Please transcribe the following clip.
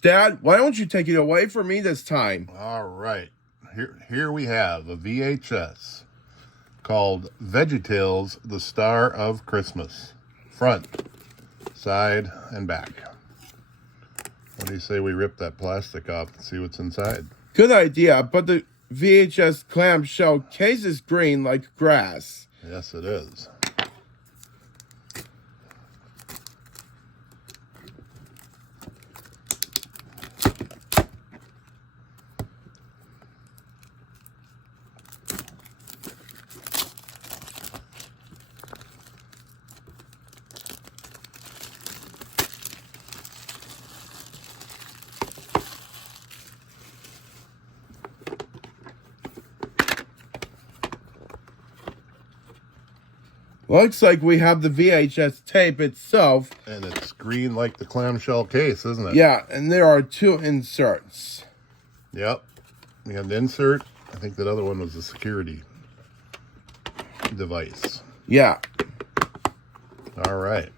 Dad, why don't you take it away from me this time? All right. Here we have a VHS called VeggieTales, The Star of Christmas. Front, side, and back. What do you say we rip that plastic off and see what's inside? Good idea, but the VHS clamshell case is green like grass. Yes, it is. Looks like we have the VHS tape itself. And it's green like the clamshell case, isn't it? Yeah, and there are 2 inserts. Yep. We have an insert. I think that other one was a security device. Yeah. All right.